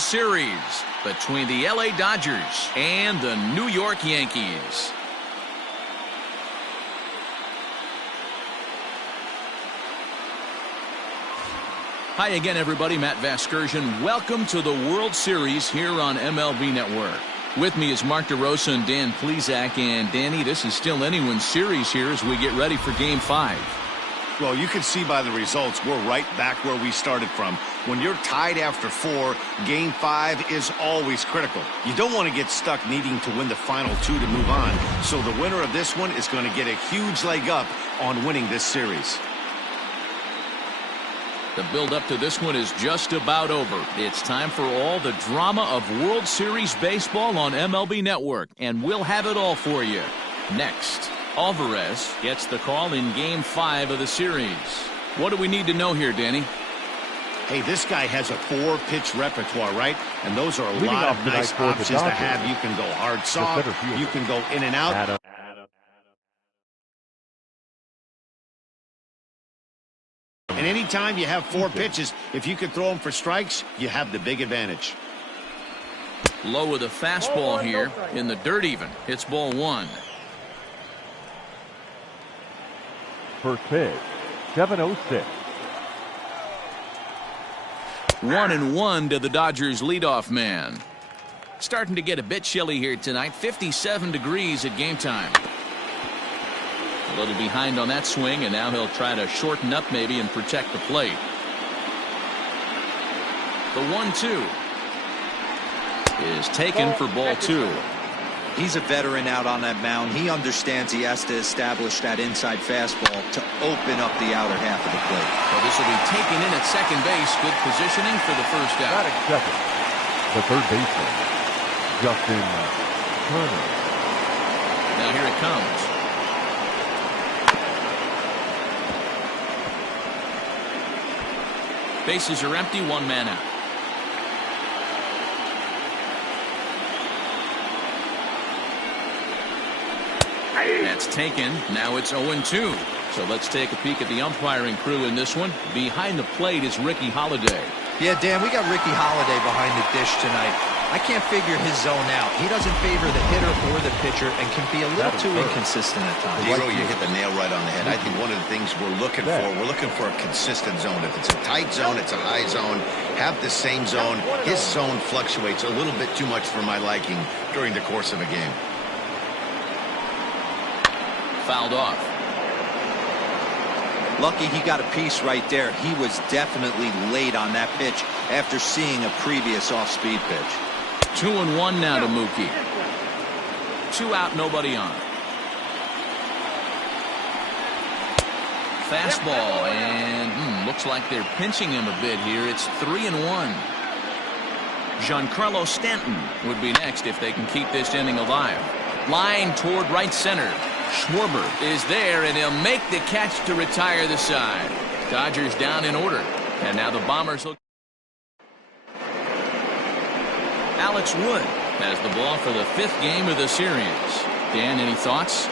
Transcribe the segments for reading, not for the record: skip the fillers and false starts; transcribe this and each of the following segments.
World Series between the LA Dodgers and the New York Yankees. Hi again, everybody. Matt Vasgersian. Welcome to the World Series here on MLB Network. With me is Mark DeRosa and Dan Plesac. And Danny, this is still anyone's series here as we get ready for Game 5. Well, you can see by the results, we're right back where we started from. When you're tied after 4, Game 5 is always critical. You don't want to get stuck needing to win the final 2 to move on. So the winner of this one is going to get a huge leg up on winning this series. The build-up to this one is just about over. It's time for all the drama of World Series baseball on MLB Network, and we'll have it all for you. Next, Alvarez gets the call in Game 5 of the series. What do we need to know here, Danny? Hey, this guy has a 4-pitch repertoire, right? And those are a lot of nice options to have. You can go hard, soft. You can go in and out. And anytime you have 4 pitches, if you can throw them for strikes, you have the big advantage. Low with a fastball here, in the dirt even. It's ball 1. First pitch, 7:06. 1-1 to the Dodgers leadoff man. Starting to get a bit chilly here tonight. 57 degrees at game time. A little behind on that swing, and now he'll try to shorten up maybe and protect the plate. The 1-2 is taken for ball 2. He's a veteran out on that mound. He understands he has to establish that inside fastball to open up the outer half of the plate. Well, this will be taken in at second base. Good positioning for the first out. Second. The third baseman, Justin Turner. Now here it comes. Bases are empty, 1 man out. That's taken. Now it's 0-2. So let's take a peek at the umpiring crew in this one. Behind the plate is Ricky Holiday. Yeah, Dan, we got Ricky Holiday behind the dish tonight. I can't figure his zone out. He doesn't favor the hitter or the pitcher and can be a little too inconsistent at times. Zero, you hit the nail right on the head. I think one of the things we're looking for a consistent zone. If it's a tight zone, it's a high zone. Have the same zone. His zone fluctuates a little bit too much for my liking during the course of a game. Fouled off. Lucky he got a piece right there. He was definitely late on that pitch after seeing a previous off-speed pitch. 2-1 now to Mookie. 2 out, nobody on. Fastball, and looks like they're pinching him a bit here. It's 3-1. Giancarlo Stanton would be next if they can keep this inning alive. Line toward right center. Schwarber is there, and he'll make the catch to retire the side. Dodgers down in order, and now the Bombers look. Alex Wood has the ball for the 5th game of the series. Dan, any thoughts?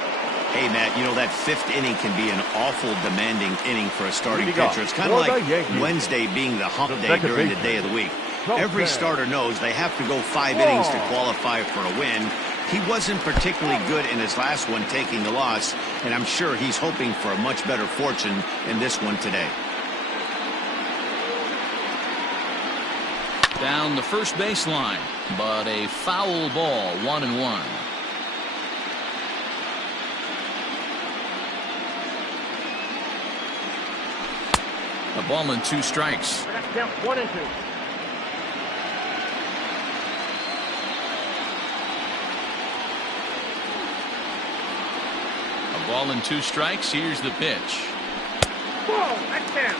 Hey, Matt, you know that 5th inning can be an awful demanding inning for a starting pitcher. It's kind of like Wednesday being the hump day during the day of the week. Every starter knows they have to go 5 innings to qualify for a win. He wasn't particularly good in his last one, taking the loss, and I'm sure he's hoping for a much better fortune in this one today. Down the first baseline, but a foul ball, 1-1. A ball and 2 strikes. 1-2. Ball and 2 strikes. Here's the pitch. Ball, that's down.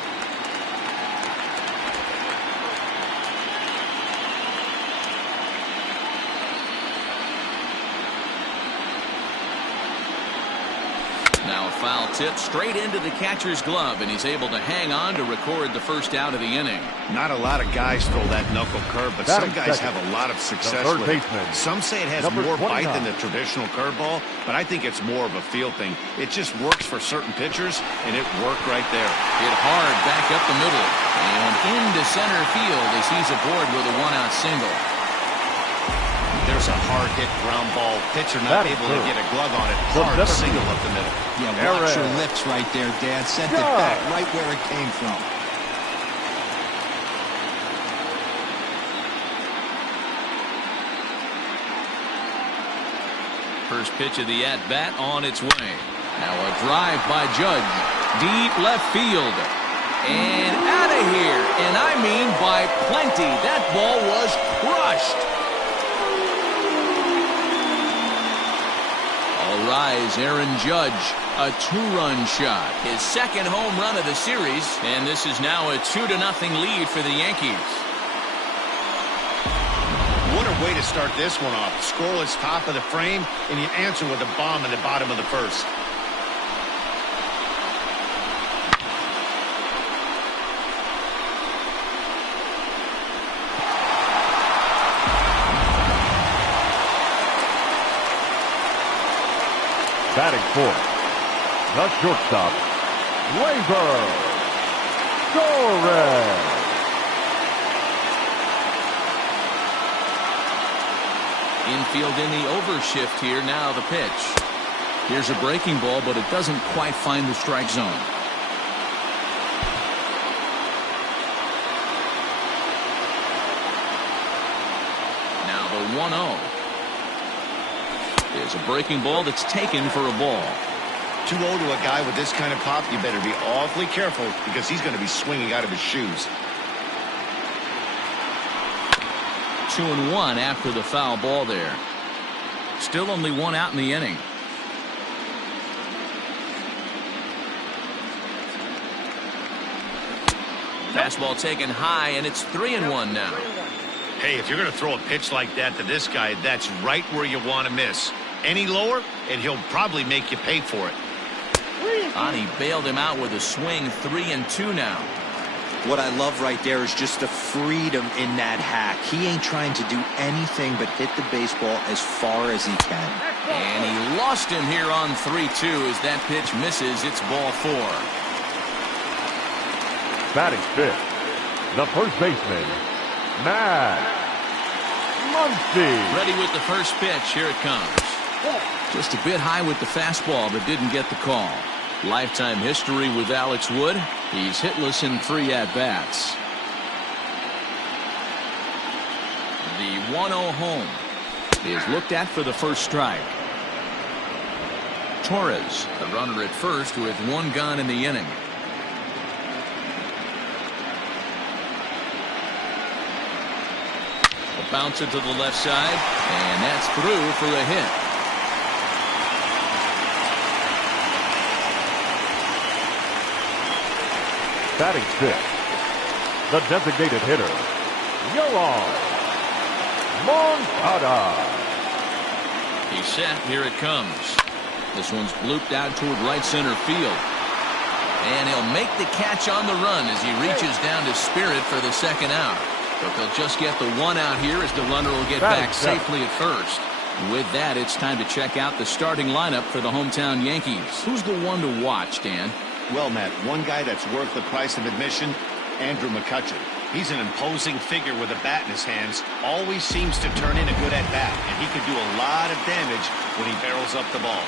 Now a foul tip straight into the catcher's glove, and he's able to hang on to record the first out of the inning. Not a lot of guys throw that knuckle curve, but some guys have a lot of success with it. Some say it has more bite than the traditional curveball, but I think it's more of a feel thing. It just works for certain pitchers, and it worked right there. Hit hard back up the middle, And into center field as he's aboard with a one-out single. There's a hard-hit ground ball. Pitcher not able to get a glove on it. Hard single up the middle. Yeah, watch your lips right there, Dan. Sent it back right where it came from. First pitch of the at-bat on its way. Now a drive by Judge. Deep left field. And out of here. And I mean by plenty. That ball was crushed. All rise, Aaron Judge. A two-run shot. His second home run of the series. And this is now a 2-0 lead for the Yankees. What a way to start this one off. Scoreless top of the frame, and you answer with a bomb in the bottom of the first. Batting fourth, the shortstop, Gleyber Torres. Infield in the overshift here. Now the pitch. Here's a breaking ball, but it doesn't quite find the strike zone. Now the 1-0. There's a breaking ball that's taken for a ball. 2-0 to a guy with this kind of pop, you better be awfully careful because he's going to be swinging out of his shoes. 2-1 after the foul ball there. Still only one out in the inning. Fastball taken high, and it's 3-1 now. Hey, if you're going to throw a pitch like that to this guy, that's right where you want to miss. Any lower, and he'll probably make you pay for it. Ani bailed him out with a swing. 3-2 now. What I love right there is just the freedom in that hack. He ain't trying to do anything but hit the baseball as far as he can. And he lost him here on 3-2 as that pitch misses. It's ball 4. Batting fifth, the first baseman, Matt Muncy. Ready with the first pitch. Here it comes. Just a bit high with the fastball, but didn't get the call. Lifetime history with Alex Wood. He's hitless in 3 at-bats. The 1-0 home is looked at for the first strike. Torres, the runner at first with 1 gone in the inning. A bouncer to the left side, and that's through for a hit. Batting sixth, the designated hitter, Yoan Moncada. He's set. Here it comes. This one's blooped out toward right center field. And he'll make the catch on the run as he reaches down to Spirit for the second out. But they'll just get the 1 out here as the runner will get back safely at first. With that, it's time to check out the starting lineup for the hometown Yankees. Who's the one to watch, Dan? Well, Matt, one guy that's worth the price of admission, Andrew McCutchen. He's an imposing figure with a bat in his hands. Always seems to turn in a good at-bat, and he can do a lot of damage when he barrels up the ball.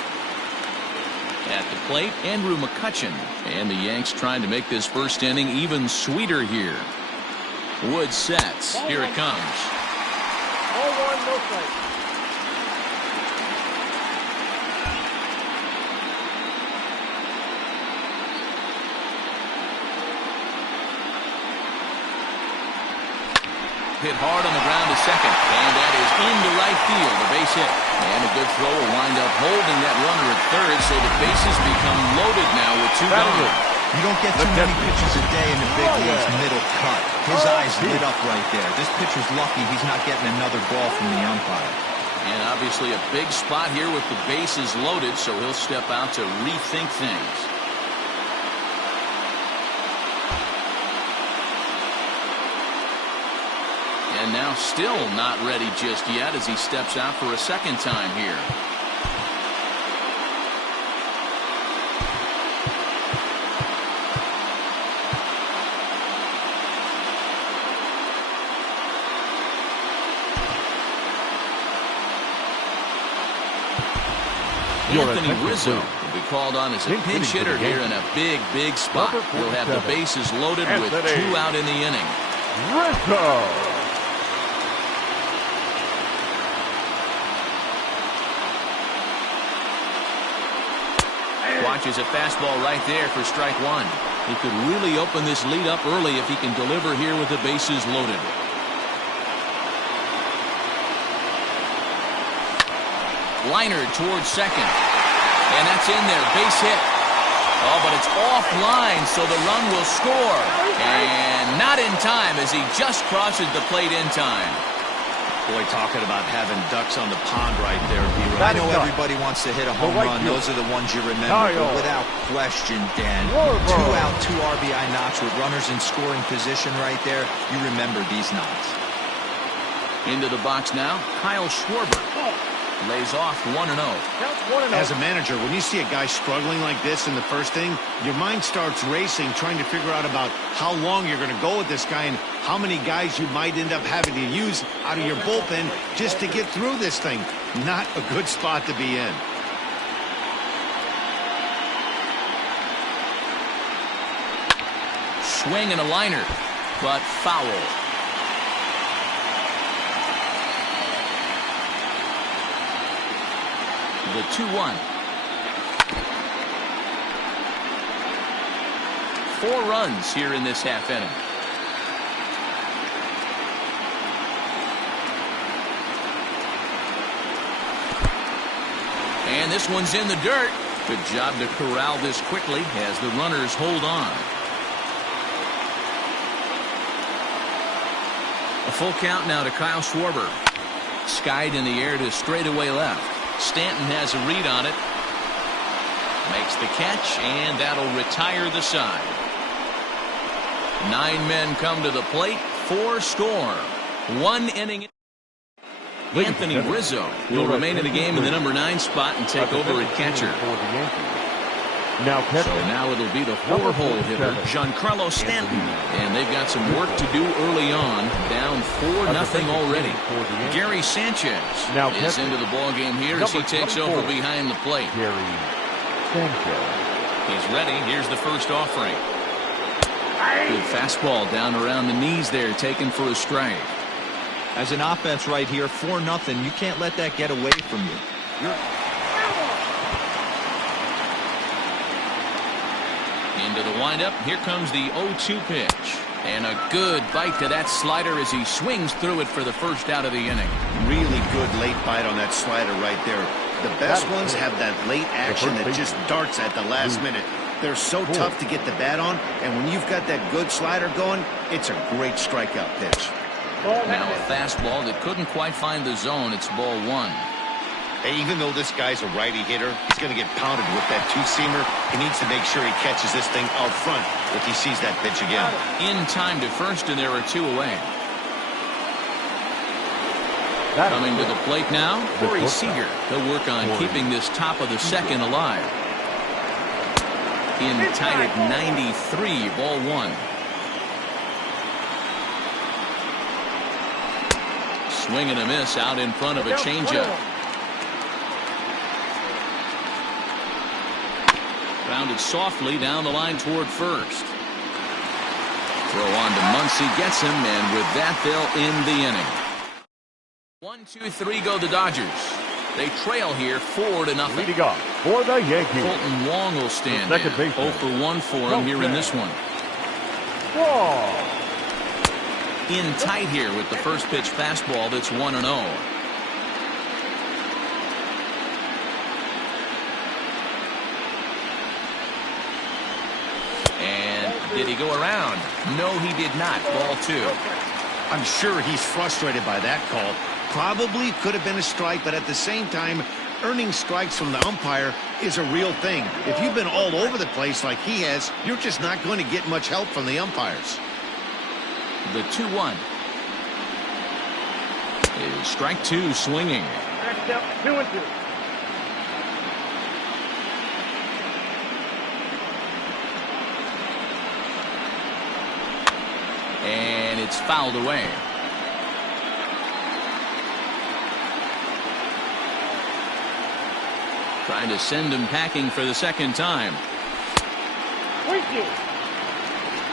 At the plate, Andrew McCutchen. And the Yanks trying to make this first inning even sweeter here. Wood sets. Here it comes. 0-1, no strike. Hit hard on the ground to second, and that is into right field, a base hit. And a good throw will wind up holding that runner at third, so the bases become loaded now with 2 gone. You don't get too many pitches a day in the big leagues middle cut. His eyes lit up right there. This pitcher's lucky he's not getting another ball from the umpire. And obviously a big spot here with the bases loaded, so he'll step out to rethink things. And now still not ready just yet as he steps out for a second time here. Anthony Rizzo will be called on as a pinch hitter here in a big, big spot. He'll have the bases loaded with 2 out in the inning. Rizzo. Watches a fastball right there for strike 1. He could really open this lead up early if he can deliver here with the bases loaded. Liner towards second. And that's in there. Base hit. Oh, but it's offline, so the run will score. And not in time as he just crosses the plate in time. Boy, talking about having ducks on the pond right there, B-Roy. I know everybody wants to hit a home run. Those are the ones you remember. But without question, Dan, 2 out, 2 RBI knocks with runners in scoring position right there. You remember these knocks. Into the box now, Kyle Schwarber. Lays off 1-0. As a manager, when you see a guy struggling like this in the first inning, your mind starts racing, trying to figure out about how long you're going to go with this guy and how many guys you might end up having to use out of your bullpen just to get through this thing. Not a good spot to be in. Swing and a liner, but foul. The 2-1. 4 runs here in this half inning. And this one's in the dirt. Good job to corral this quickly as the runners hold on. A full count now to Kyle Schwarber. Skied in the air to straightaway left. Stanton has a read on it. Makes the catch, and that'll retire the side. 9 men come to the plate, 4 score. 1 inning. Anthony Rizzo will remain in the game in the number 9 spot and take over at catcher. So now it'll be the 4-hole hitter, Giancarlo Stanton. And they've got some work to do early on. Down 4-0 already. Gary Sanchez is into the ballgame here as he takes over behind the plate. He's ready. Here's the first offering. Good fastball down around the knees there, taken for a strike. As an offense right here, 4-0, you can't let that get away from you. Into the windup. Here comes the 0-2 pitch. And a good bite to that slider as he swings through it for the first out of the inning. Really good late bite on that slider right there. The best ones have that late action that just darts at the last minute. They're so tough to get the bat on, and when you've got that good slider going, it's a great strikeout pitch. Now a fastball that couldn't quite find the zone. It's ball 1. Hey, even though this guy's a righty hitter, he's going to get pounded with that 2-seamer. He needs to make sure he catches this thing out front if he sees that pitch again. In time to first, and there are 2 away. Coming to the plate now, Corey Seager. He'll work on keeping this top of the second alive. In tight at 93, ball 1. Swing and a miss out in front of a changeup. Grounded softly down the line toward first. Throw on to Muncy, gets him, and with that they'll end the inning. 1-2-3 go the Dodgers. They trail here 4-0. Leading off for the Yankees. Colton Wong will stand in. 0 for 1 for him here in this one. In tight here with the first pitch fastball that's 1-0. And did he go around? No, he did not. Ball 2. I'm sure he's frustrated by that call. Probably could have been a strike, but at the same time, earning strikes from the umpire is a real thing. If you've been all over the place like he has, you're just not going to get much help from the umpires. The 2-1 is strike 2 swinging. 2-2. And it's fouled away. Trying to send him packing for the second time.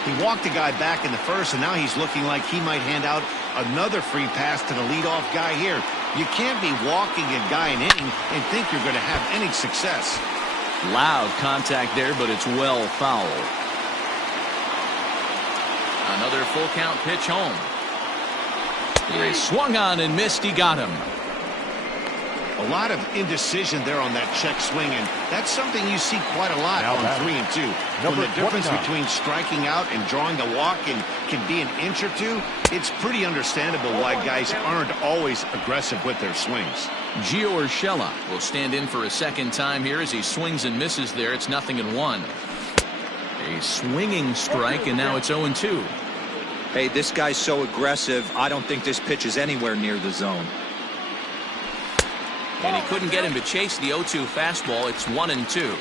He walked the guy back in the first, and now he's looking like he might hand out another free pass to the leadoff guy here. You can't be walking a guy an inning and think you're going to have any success. Loud contact there, but it's well fouled. Another full count pitch home. He swung on and missed. He got him. A lot of indecision there on that check swing, and that's something you see quite a lot on 3 and 2. When the difference between striking out and drawing a walk can be an inch or two, it's pretty understandable why guys aren't always aggressive with their swings. Gio Urshela will stand in for a second time here as he swings and misses there. It's 0-1. A swinging strike, and now it's 0-2. Hey, this guy's so aggressive, I don't think this pitch is anywhere near the zone. And he couldn't get him to chase the 0-2 fastball. It's 1-2.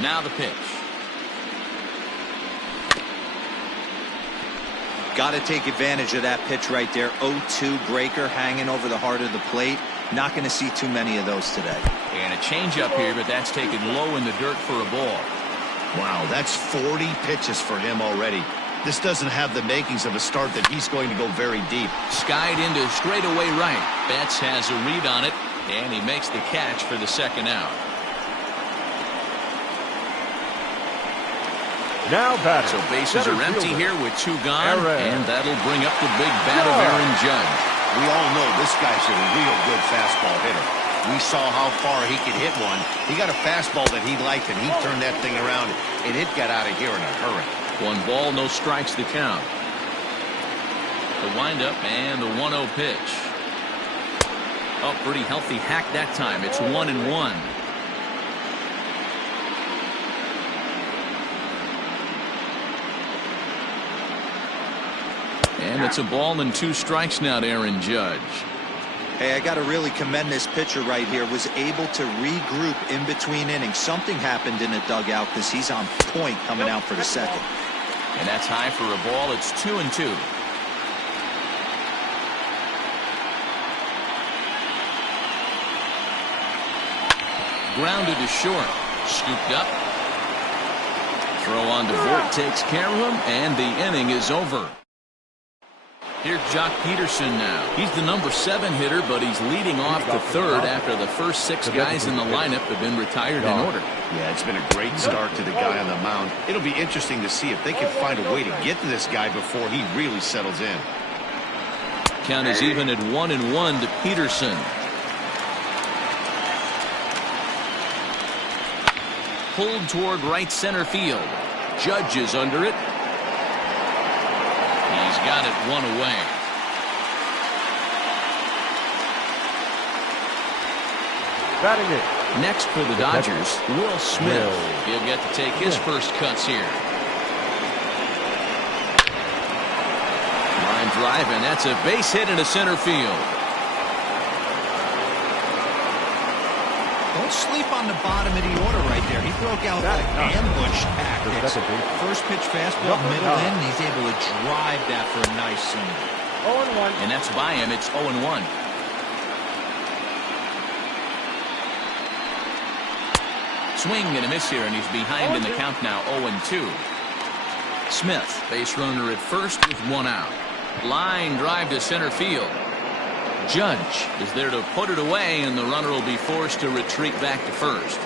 Now the pitch. Got to take advantage of that pitch right there. 0-2 breaker hanging over the heart of the plate. Not going to see too many of those today. And a changeup here, but that's taken low in the dirt for a ball. Wow, that's 40 pitches for him already. This doesn't have the makings of a start that he's going to go very deep. Skied into straightaway right. Betts has a read on it, and he makes the catch for the second out. Now batter. So bases are empty here with 2 gone, and that'll bring up the big bat of Aaron Judge. We all know this guy's a real good fastball hitter. We saw how far he could hit one. He got a fastball that he liked, and he turned that thing around, and it got out of here in a hurry. 1 ball, no strikes to count. The windup and the 1-0 pitch. Oh, pretty healthy hack that time. It's 1-1. And it's a ball and 2 strikes now to Aaron Judge. Hey, I got to really commend this pitcher right here. Was able to regroup in between innings. Something happened in the dugout because he's on point coming out for the second. And that's high for a ball. It's 2-2. Grounded to short. Scooped up. Throw on to Vogt takes care of him, and the inning is over. Here's Jock Peterson now. He's the number 7 hitter, but he's leading off the third after the first 6 guys in the lineup have been retired in order. Yeah, it's been a great start to the guy on the mound. It'll be interesting to see if they can find a way to get to this guy before he really settles in. Count is even at 1-1 to Peterson. Pulled toward right center field. Judge is under it. He's got it 1 away. Batting it. Next for the Dodgers, Will Smith. He'll get to take his first cuts here. Line drive, and that's a base hit into center field. Don't sleep on the bottom of the order right there. He broke out like ambush tactics. First pitch fastball, middle in, and he's able to drive that for a nice single. 0-1. And that's by him. It's 0-1. Swing and a miss here, and he's behind in the count now. 0-2. Smith, base runner at first with 1 out. Line drive to center field. Judge is there to put it away, and the runner will be forced to retreat back to first.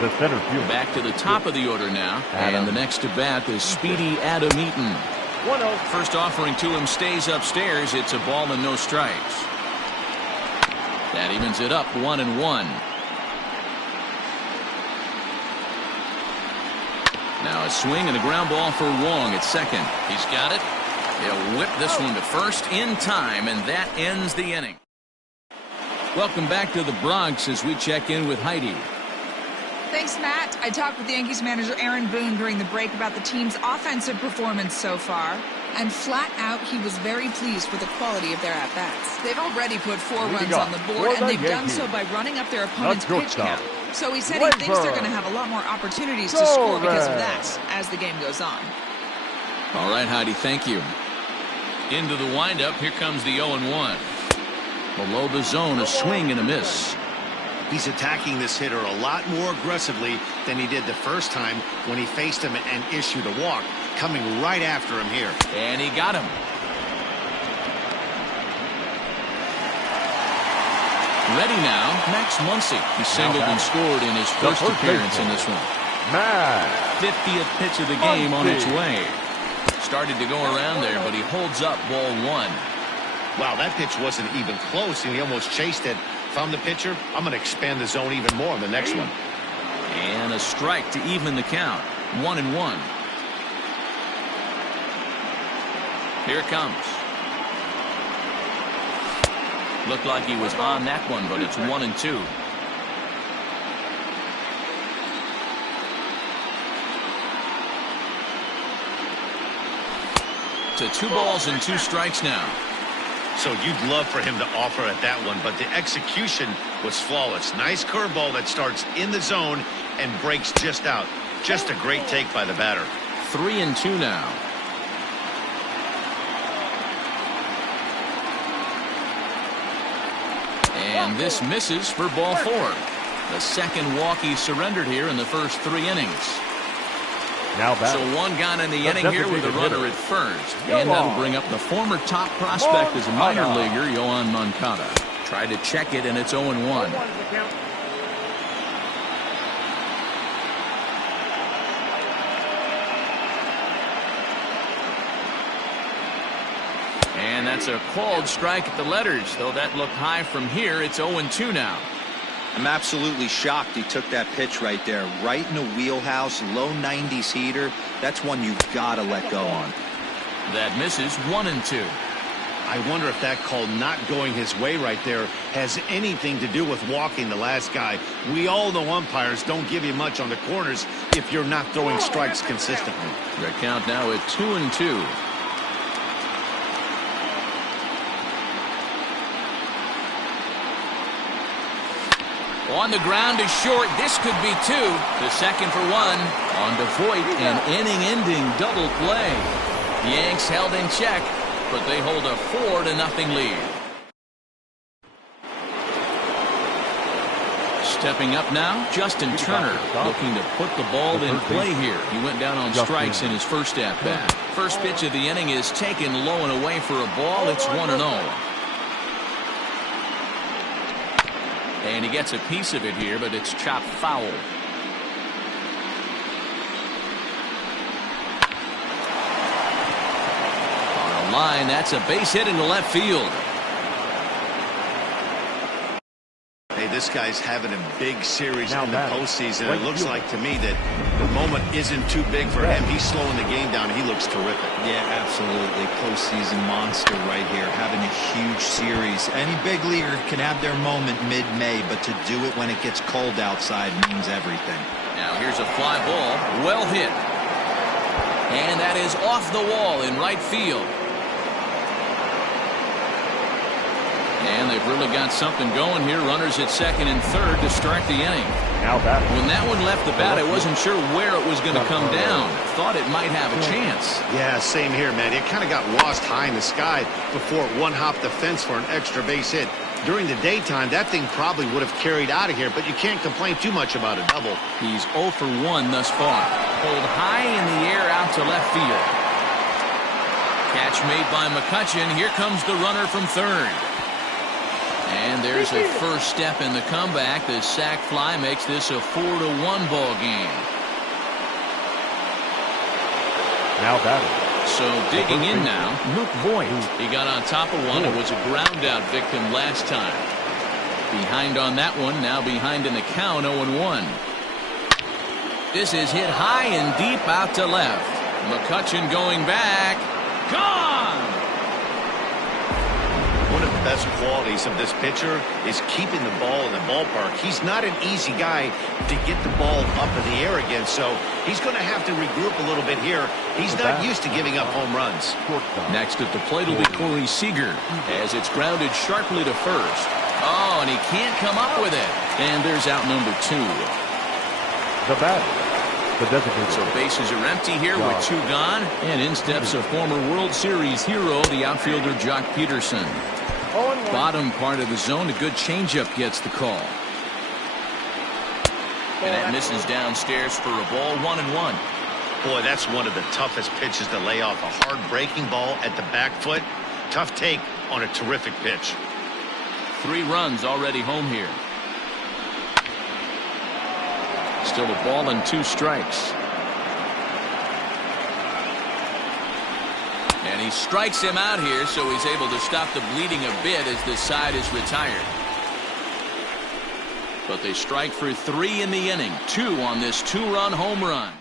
The center field. Back to the top of the order now, and the next to bat is speedy Adam Eaton. 1-0. First offering to him stays upstairs. It's a ball and no strikes. That evens it up 1-1. Now a swing and a ground ball for Wong at second. He's got it. He'll whip this one to first in time, and that ends the inning. Welcome back to the Bronx as we check in with Heidi. Thanks, Matt. I talked with Yankees manager Aaron Boone during the break about the team's offensive performance so far. And flat out, he was very pleased with the quality of their at-bats. They've already put 4 runs on the board, and they've done so by running up their opponent's pitch count. So he said he thinks they're going to have a lot more opportunities to score because of that as the game goes on. All right, Heidi, thank you. Into the windup. Here comes the 0-1. Below the zone, a swing and a miss. He's attacking this hitter a lot more aggressively than he did the first time when he faced him and issued a walk. Coming right after him here. And he got him. Ready now, Max Muncy. He singled and scored in his first appearance in this one. 50th pitch of the game on its way. Started to go around there, but he holds up ball 1. Wow, that pitch wasn't even close, and he almost chased it. If I'm the pitcher, I'm going to expand the zone even more on the next one. And a strike to even the count. 1-1. Here it comes. Looked like he was on that one, but it's 1-2. To 2 balls and 2 strikes now. So you'd love for him to offer at that one, but the execution was flawless. Nice curveball that starts in the zone and breaks just out. Just a great take by the batter. 3-2 now. And this misses for ball 4. The second walk he surrendered here in the first 3 innings. So 1 gone in the inning here with a runner at first. And that'll bring up the former top prospect as a minor leaguer, Yohan Moncada. Tried to check it, and it's 0-1. And that's a called strike at the letters, though that looked high from here. It's 0-2 now. I'm absolutely shocked he took that pitch right there. Right in the wheelhouse, low 90s heater. That's one you've got to let go on. That misses. 1-2. I wonder if that call not going his way right there has anything to do with walking the last guy. We all know umpires don't give you much on the corners if you're not throwing strikes consistently. The count now at 2-2. On the ground is short. This could be 2. The second for 1. On to Voit, an inning-ending double play. Yanks held in check, but they hold a 4-0 lead. Stepping up now, Justin Turner, looking to put the ball in play here. He went down on strikes in his first at-bat. First pitch of the inning is taken low and away for a ball. It's 1-0. And he gets a piece of it here, but it's chopped foul. On a line, that's a base hit into left field. Hey, this guy's having a big series in the postseason. It looks like to me that the moment isn't too big for him. He's slowing the game down. He looks terrific. Yeah, absolutely. Postseason monster right here, having a huge series. Any big leaguer can have their moment mid-May, but to do it when it gets cold outside means everything. Now here's a fly ball, well hit. And that is off the wall in right field. And they've really got something going here. Runners at second and third to start the inning. When that one left the bat, I wasn't sure where it was going to come down. Thought it might have a chance. Yeah, same here, man. It kind of got lost high in the sky before it one-hopped the fence for an extra base hit. During the daytime, that thing probably would have carried out of here, but you can't complain too much about a double. He's 0 for 1 thus far. Pulled high in the air out to left field. Catch made by McCutchen. Here comes the runner from third. And there's a first step in the comeback. The sac fly makes this a 4-1 ball game. Now batting. So digging in now, Luke Voit. He got on top of one. It was a ground out victim last time. Behind on that one. Now behind in the count, 0-1. This is hit high and deep out to left. McCutchen going back. Gone! One of the best qualities of this pitcher is keeping the ball in the ballpark. He's not an easy guy to get the ball up in the air again, so he's going to have to regroup a little bit here. He's not used to giving up home runs. Next at the plate will be Corey Seager as it's grounded sharply to first. Oh, and he can't come up with it. And there's out number 2. The batter, the designated. So bases are empty here with 2 gone. And in steps a former World Series hero, the outfielder Jock Peterson. Bottom part of the zone, a good changeup gets the call. And that misses downstairs for a ball, 1-1. Boy, that's one of the toughest pitches to lay off. A hard breaking ball at the back foot. Tough take on a terrific pitch. 3 runs already home here. Still a ball and 2 strikes. And he strikes him out here, so he's able to stop the bleeding a bit as this side is retired. But they strike for 3 in the inning. 2 on this 2-run home run.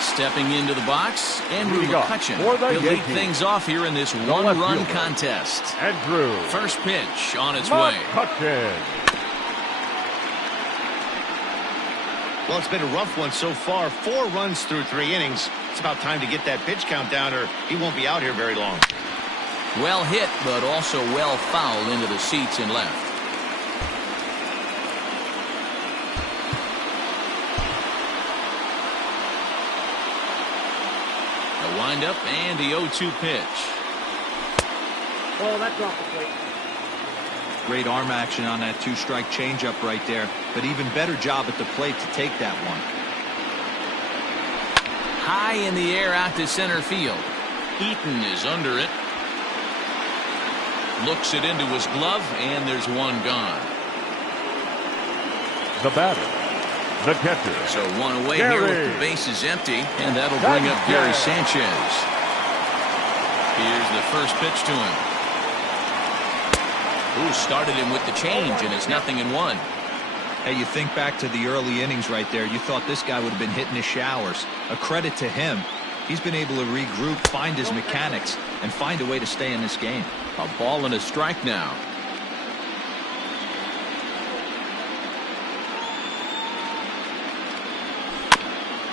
Stepping into the box, Andrew McCutchen. He'll lead things off here in this 1-run contest. Andrew. First pitch on its way. Well, it's been a rough one so far. 4 runs through 3 innings. It's about time to get that pitch count down, or he won't be out here very long. Well hit, but also well fouled into the seats and left. The windup and the 0-2 pitch. Oh, that's off the plate. Great arm action on that 2-strike changeup right there, but even better job at the plate to take that one. High in the air out to center field. Eaton is under it. Looks it into his glove, and there's 1 gone. The batter, the catcher. So 1 away here with the bases empty, and that'll bring up Gary Sanchez. Here's the first pitch to him. Ooh, started him with the change, and it's 0-1. Hey, you think back to the early innings right there. You thought this guy would have been hitting his showers. A credit to him. He's been able to regroup, find his mechanics, and find a way to stay in this game. A ball and a strike now.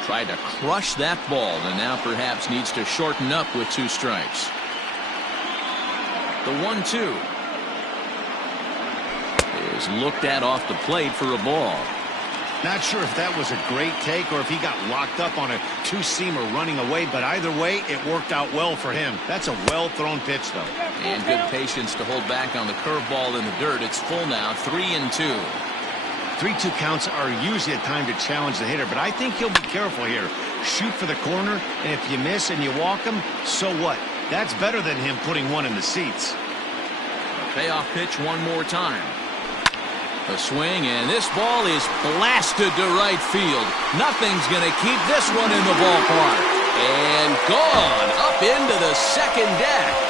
Tried to crush that ball, and now perhaps needs to shorten up with 2 strikes. The 1-2 is looked at off the plate for a ball. Not sure if that was a great take or if he got locked up on a 2-seamer running away, but either way, it worked out well for him. That's a well-thrown pitch, though. And good patience to hold back on the curveball in the dirt. It's full now, 3-2. 3-2 counts are usually a time to challenge the hitter, but I think he'll be careful here. Shoot for the corner, and if you miss and you walk him, so what? That's better than him putting 1 in the seats. A payoff pitch one more time. A swing, and this ball is blasted to right field. Nothing's going to keep this one in the ballpark. And gone up into the second deck.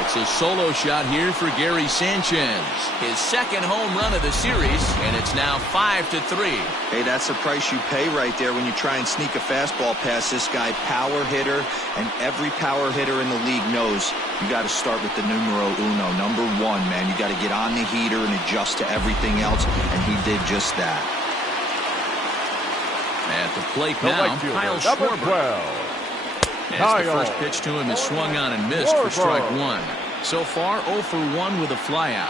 It's a solo shot here for Gary Sanchez. His 2nd home run of the series, and it's now 5-3. Hey, that's the price you pay right there when you try and sneak a fastball past this guy. Power hitter, and every power hitter in the league knows you got to start with the numero uno, number 1, man. You got to get on the heater and adjust to everything else, and he did just that. At the plate now, Kyle Schwarber. As the first pitch to him is swung on and missed for strike 1. So far, 0 for 1 with a flyout.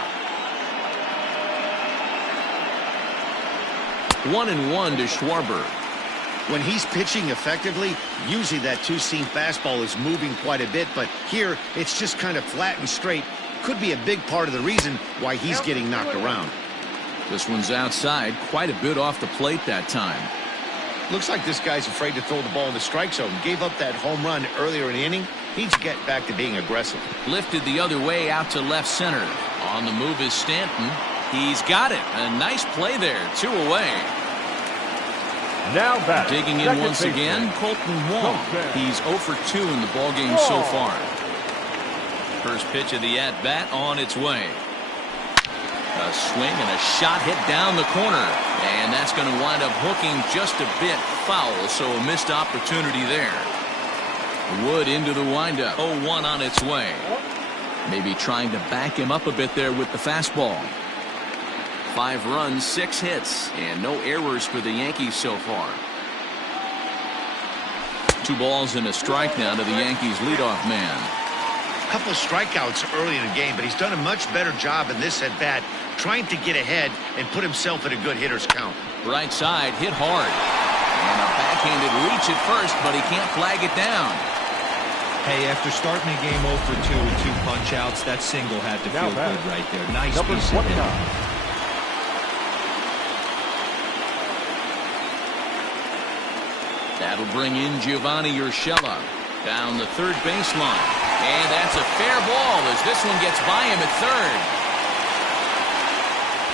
1-1 to Schwarber. When he's pitching effectively, usually that 2-seam fastball is moving quite a bit, but here it's just kind of flat and straight. Could be a big part of the reason why he's getting knocked around. This one's outside, quite a bit off the plate that time. Looks like this guy's afraid to throw the ball in the strike zone. Gave up that home run earlier in the inning. Needs to get back to being aggressive. Lifted the other way out to left center. On the move is Stanton. He's got it. A nice play there. 2 away. Now back. Digging in once again, Colton Wong. He's 0 for 2 in the ballgame so far. First pitch of the at-bat on its way. A swing and a shot hit down the corner. And that's going to wind up hooking just a bit foul, so a missed opportunity there. Wood into the windup. 0-1 on its way. Maybe trying to back him up a bit there with the fastball. 5 runs, 6 hits, and no errors for the Yankees so far. 2 balls and a strike now to the Yankees leadoff man. A couple of strikeouts early in the game, but he's done a much better job in this at-bat, trying to get ahead and put himself in a good hitter's count. Right side, hit hard. And a backhanded reach at first, but he can't flag it down. Hey, after starting the game 0 for 2 with 2 punch-outs, that single had to feel good right there. Nice piece of hitting. That'll bring in Giovanni Urshela down the third baseline. And that's a fair ball as this one gets by him at third.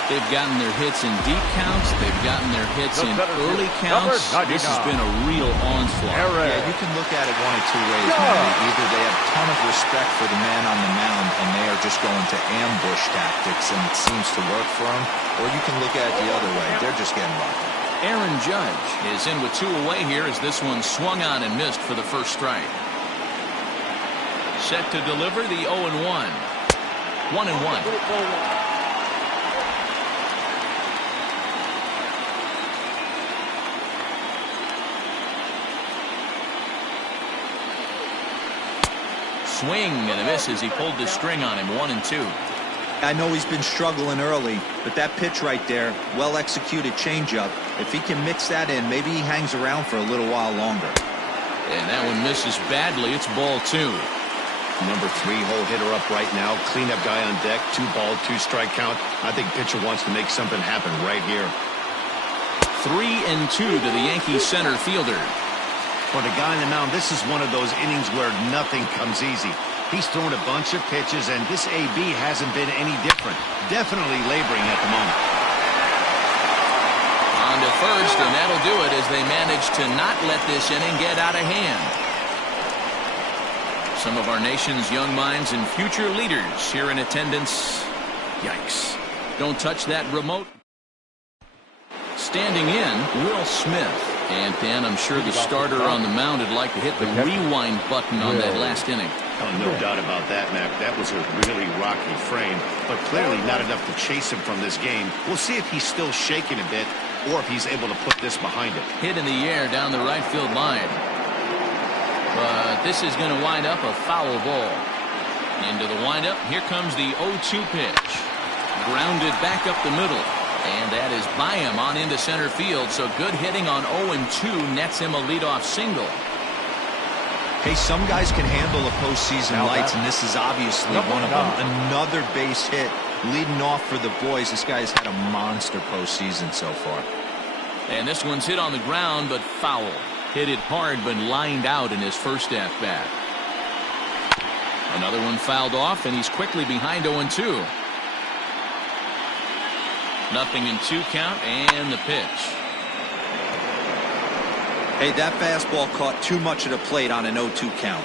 They've gotten their hits in deep counts. They've gotten their hits in early counts. This has been a real onslaught. Yeah, you can look at it one of 2 ways, man. Either they have a ton of respect for the man on the mound and they are just going to ambush tactics and it seems to work for them, or you can look at it the other way. They're just getting lucky. Aaron Judge is in with 2 away here as this one swung on and missed for the first strike. Set to deliver the 0-1. 1-1. Swing and a miss as he pulled the string on him. 1-2. I know he's been struggling early, but that pitch right there, well-executed changeup. If he can mix that in, maybe he hangs around for a little while longer. And that one misses badly. It's ball 2. Number 3 hole hitter up right now. Cleanup guy on deck. 2-ball, 2-strike count. I think pitcher wants to make something happen right here. 3-2 to the Yankees center fielder. For the guy on the mound, this is one of those innings where nothing comes easy. He's thrown a bunch of pitches, and this AB hasn't been any different. Definitely laboring at the moment. On to first, and that'll do it as they manage to not let this inning get out of hand. Some of our nation's young minds and future leaders here in attendance. Yikes. Don't touch that remote. Standing in, Will Smith. And, Dan, I'm sure the starter on the mound would like to hit the rewind button on that last inning. Oh, no doubt about that, Mac. That was a really rocky frame, but clearly not enough to chase him from this game. We'll see if he's still shaking a bit or if he's able to put this behind him. Hit in the air down the right field line. But this is going to wind up a foul ball. Into the windup, here comes the 0-2 pitch. Grounded back up the middle. And that is by him on into center field. So good hitting on 0-2 nets him a leadoff single. Hey, some guys can handle the postseason lights, and this is obviously one of them. Another base hit leading off for the boys. This guy's had a monster postseason so far. And this one's hit on the ground, but foul. Hit it hard, but lined out in his first at-bat. Another one fouled off, and he's quickly behind 0-2. 0-2 count, and the pitch. Hey, that fastball caught too much of the plate on an 0-2 count.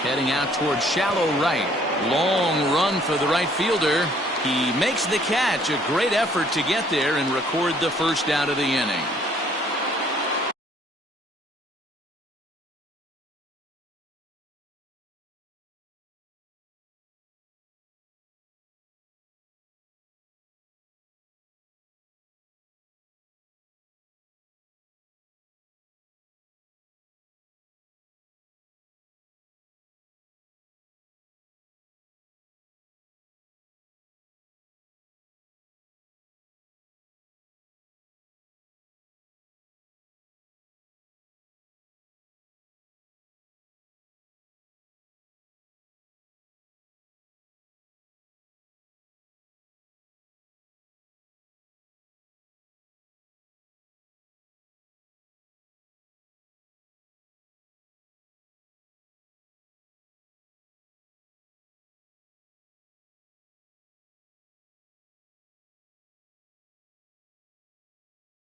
Heading out towards shallow right. Long run for the right fielder. He makes the catch. A great effort to get there and record the first out of the inning.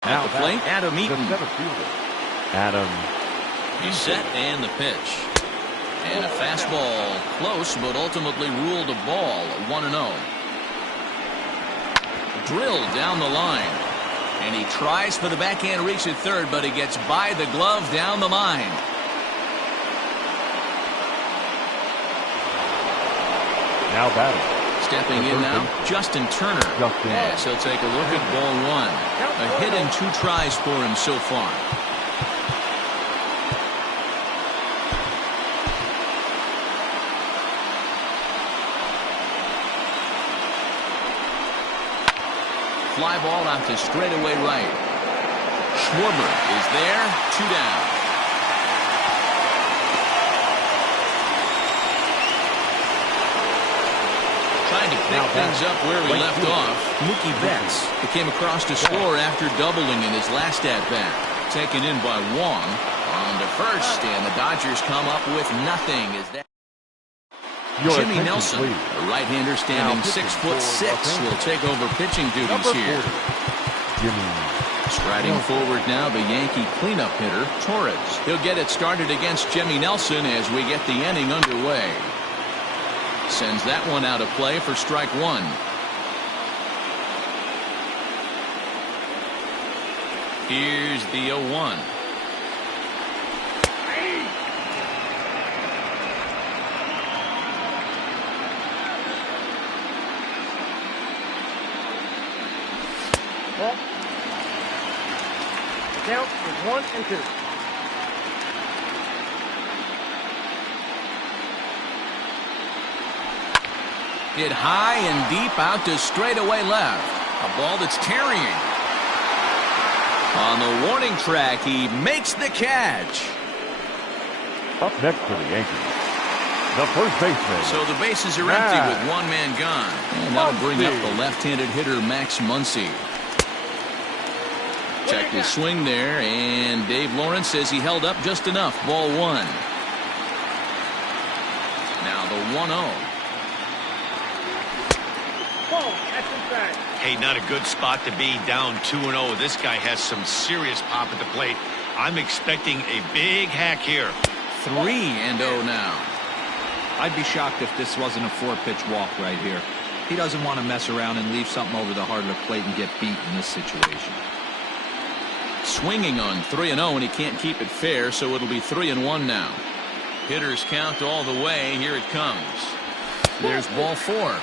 At the plate, Adam Eaton. Adam. He's set, and the pitch. And a fastball close, but ultimately ruled a ball. 1-0. Drilled down the line. And he tries for the backhand reach at third, but he gets by the glove down the line. Now batting. Stepping in now, Justin Turner. Yes, he'll take a look at ball 1. A hit and 2 tries for him so far. fly ball out to straightaway right. Schwarber is there, 2 down. Trying to pick things up where we left off. Mookie Betts came across to score after doubling in his last at-bat. Taken in by Wong on to first, and the Dodgers come up with nothing. Is that Jimmy Nelson, a right-hander standing 6'6", will take over pitching duties here. Striding forward now, the Yankee cleanup hitter, Torres. He'll get it started against Jimmy Nelson as we get the inning underway. Sends that one out of play for strike 1. Here's the 0-1. Ball. The count is 1 and 2. Hit high and deep out to straightaway left. A ball that's carrying. On the warning track, he makes the catch. Up next for the Yankees, the first baseman. So the bases are empty with 1 man gone. And that'll bring up the left-handed hitter, Max Muncy. Check his swing there, and Dave Lawrence says he held up just enough. Ball 1. Now the 1-0. Hey, not a good spot to be, down 2-0. This guy has some serious pop at the plate. I'm expecting a big hack here. 3-0 now. I'd be shocked if this wasn't a 4-pitch walk right here. He doesn't want to mess around and leave something over the heart of the plate and get beat in this situation. Swinging on 3-0, and he can't keep it fair, so it'll be 3-1 now. Hitters count all the way. Here it comes. There's ball 4.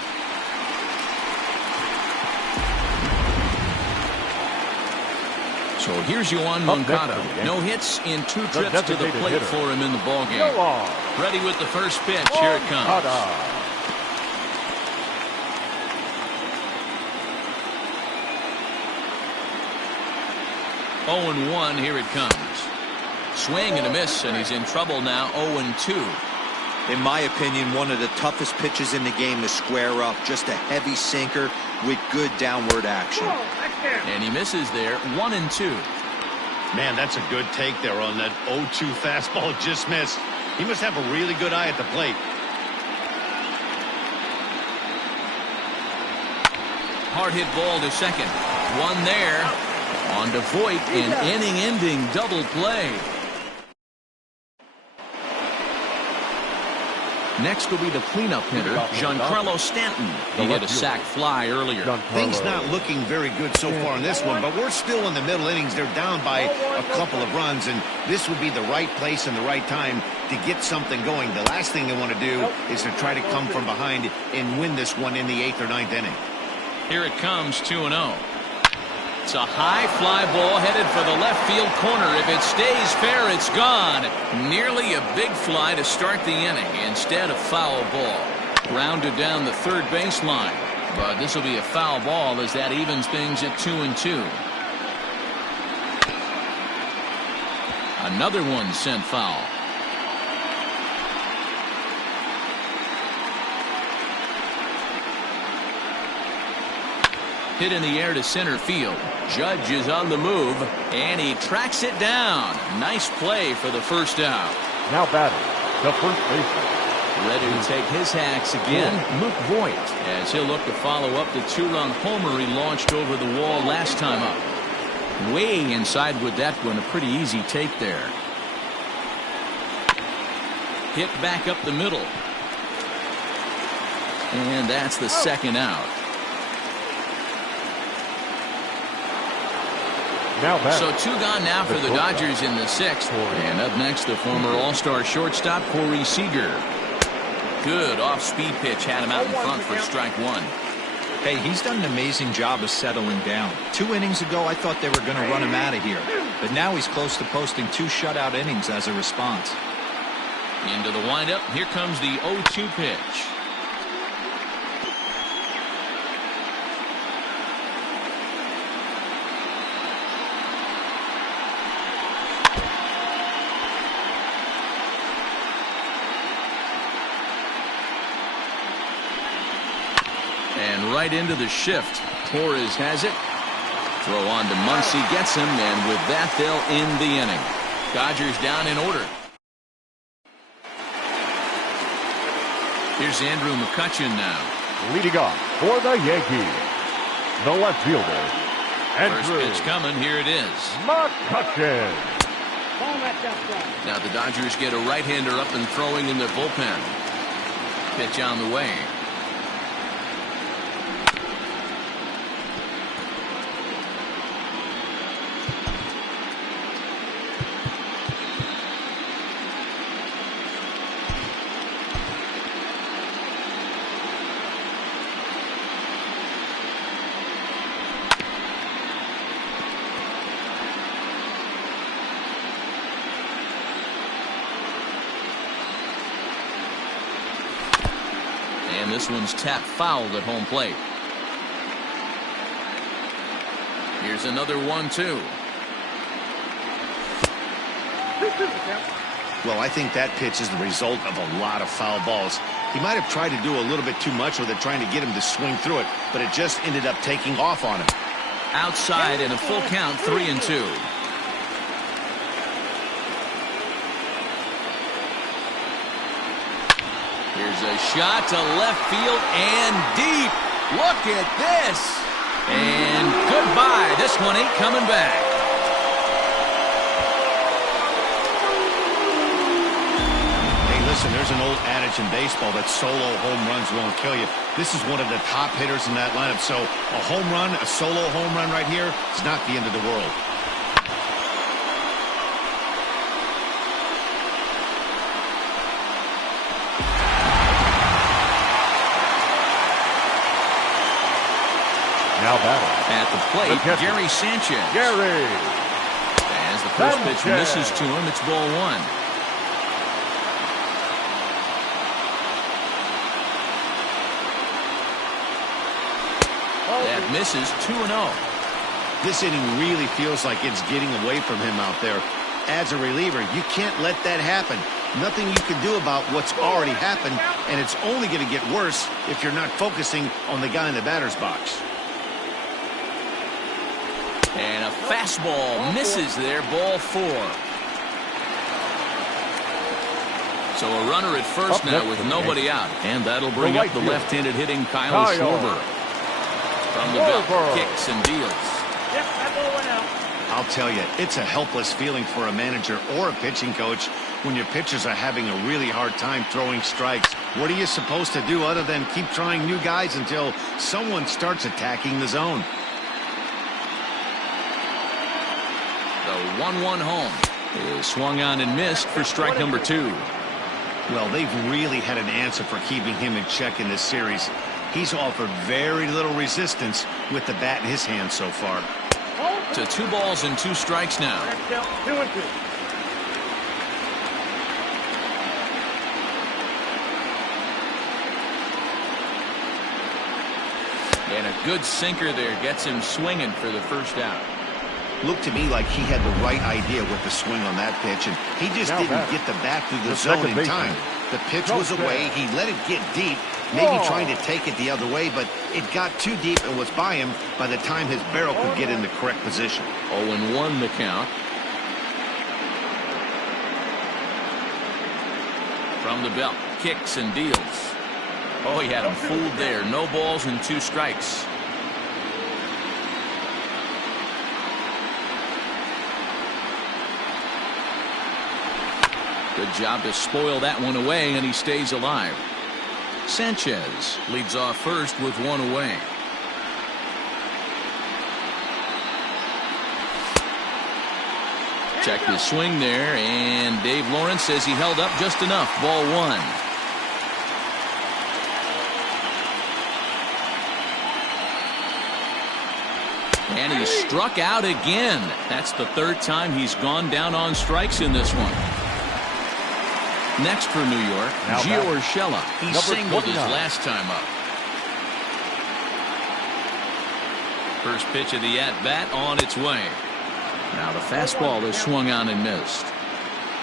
So here's Yoan Moncada. No hits in 2 trips to the plate for him in the ballgame. Ready with the first pitch. Here it comes. 0-1. Here it comes. Swing and a miss, and he's in trouble now. 0-2. In my opinion, one of the toughest pitches in the game to square up. Just a heavy sinker with good downward action. And he misses there. 1-2. Man, that's a good take there on that 0-2 fastball. Just missed. He must have a really good eye at the plate. Hard hit ball to second. 1 there. On to Voit, an inning-ending double play. Next will be the cleanup hitter, Giancarlo Stanton. He hit a sac fly earlier. Things not looking very good so far in this one, but we're still in the middle innings. They're down by a couple of runs, and this would be the right place and the right time to get something going. The last thing they want to do is to try to come from behind and win this one in the 8th or 9th inning. Here it comes, 2-0. It's a high fly ball headed for the left field corner. If it stays fair, it's gone. Nearly a big fly to start the inning. Instead, a foul ball. Rounded down the third baseline. But this will be a foul ball as that evens things at 2-2. Another one sent foul. Hit in the air to center field. Judge is on the move, and he tracks it down. Nice play for the first out. Now batting, the first baseman. Ready to take his hacks again, Luke Voit, as he'll look to follow up the 2-run homer he launched over the wall last time up. Way inside with that one, a pretty easy take there. Hit back up the middle. And that's the second out. So 2 gone now for the Dodgers in the 6th. And up next, the former All-Star shortstop, Corey Seager. Good off-speed pitch had him out in front for strike 1. Hey, he's done an amazing job of settling down. 2 innings ago, I thought they were going to run him out of here. But now he's close to posting 2 shutout innings as a response. Into the windup. Here comes the 0-2 pitch. And right into the shift. Torres has it. Throw on to Muncy, gets him, and with that, they'll end the inning. Dodgers down in order. Here's Andrew McCutchen now. Leading off for the Yankees, the left fielder, Andrew. First pitch coming. Here it is. McCutchen. Now the Dodgers get a right-hander up and throwing in their bullpen. Pitch on the way. And this one's tapped fouled at home plate. Here's another 1-2. Well, I think that pitch is the result of a lot of foul balls. He might have tried to do a little bit too much with it, trying to get him to swing through it, but it just ended up taking off on him. Outside and a full count, 3-2. Here's a shot to left field and deep. Look at this. And goodbye. This one ain't coming back. Hey, listen, there's an old adage in baseball that solo home runs won't kill you. This is one of the top hitters in that lineup. So a home run, a solo home run right here, is not the end of the world. Now batting at the plate, Gary Sanchez. Gary. As the first pitch misses to him, it's ball one. That misses 2-0. This inning really feels like it's getting away from him out there. As a reliever, you can't let that happen. Nothing you can do about what's already happened, and it's only going to get worse if you're not focusing on the guy in the batter's box. And a fastball misses there, ball four. So a runner at first now with nobody out. And that'll bring up the left-handed hitting Kyle Schwarber. From the belt, kicks and deals. Yep, that ball went out. I'll tell you, it's a helpless feeling for a manager or a pitching coach when your pitchers are having a really hard time throwing strikes. What are you supposed to do other than keep trying new guys until someone starts attacking the zone? The 1-1 home is swung on and missed for strike number 2. Well, they've really had an answer for keeping him in check in this series. He's offered very little resistance with the bat in his hand so far. To 2 balls and 2 strikes now. 2-2. And a good sinker there gets him swinging for the first out. Looked to me like he had the right idea with the swing on that pitch, and he just didn't get the bat through the zone in time. The pitch was away. He let it get deep, maybe trying to take it the other way, but it got too deep and was by him by the time his barrel could get in the correct position. 0-1 the count. From the belt, kicks and deals. Oh, he had him fooled there. No balls and 2 strikes. Good job to spoil that one away, and he stays alive. Sanchez leads off first with 1 away. Check his swing there, and Dave Lawrence says he held up just enough. Ball 1. And he struck out again. That's the 3rd time he's gone down on strikes in this one. Next for New York, Gio Urshela. He singled his last time up. First pitch of the at-bat on its way. Now the fastball is swung on and missed.